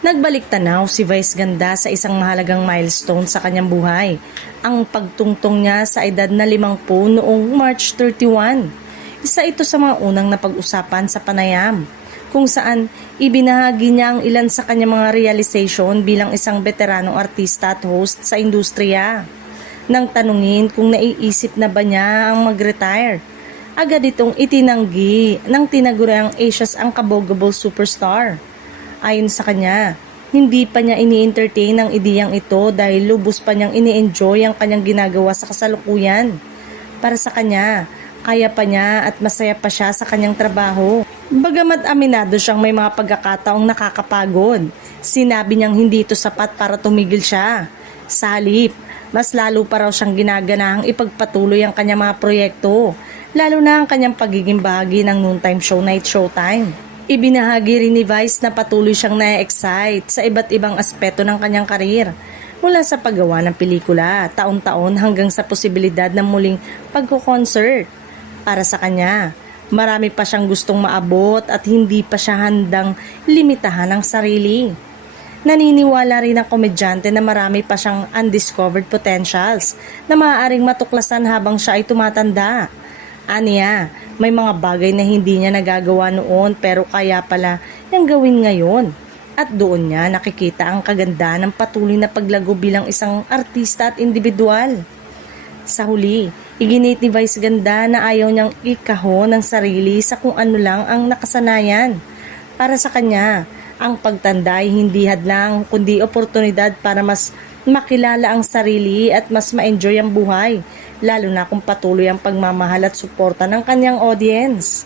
Nagbalik tanaw si Vice Ganda sa isang mahalagang milestone sa kanyang buhay, ang pagtungtong niya sa edad na 50 noong March 31. Isa ito sa mga unang napag-usapan sa panayam, kung saan ibinahagi niya ang ilan sa kanyang mga realization bilang isang veteranong artista at host sa industriya. Nang tanungin kung naiisip na ba niya ang mag-retire, agad itong itinanggi ng tinaguriang Asia's Unkabogable Superstar. Ayon sa kanya, hindi pa niya ini-entertain ang ideyang ito dahil lubos pa niyang ini-enjoy ang kanyang ginagawa sa kasalukuyan. Para sa kanya, kaya pa niya at masaya pa siya sa kanyang trabaho. Bagamat aminado siyang may mga pagkakataong nakakapagod, sinabi niyang hindi ito sapat para tumigil siya. Sa halip, mas lalo pa raw siyang ginaganahang ipagpatuloy ang kanyang mga proyekto, lalo na ang kanyang pagiging bahagi ng noontime show Night Showtime. Ibinahagi rin ni Vice na patuloy siyang na-excite sa iba't ibang aspeto ng kanyang karir, mula sa paggawa ng pelikula, taon-taon hanggang sa posibilidad ng muling pagko-concert. Para sa kanya, marami pa siyang gustong maabot at hindi pa siya handang limitahan ang sarili. Naniniwala rin ang komedyante na marami pa siyang undiscovered potentials na maaaring matuklasan habang siya ay tumatanda. Aniya, may mga bagay na hindi niya nagagawa noon pero kaya pala niyang gawin ngayon. At doon niya nakikita ang kagandahan ng patuloy na paglago bilang isang artista at individual. Sa huli, iginit ni Vice Ganda na ayaw niyang ikahon ng sarili sa kung ano lang ang nakasanayan. Para sa kanya, ang pagtanda ay hindi hadlang kundi oportunidad para mas makilala ang sarili at mas ma-enjoy ang buhay, lalo na kung patuloy ang pagmamahal at suporta ng kanyang audience.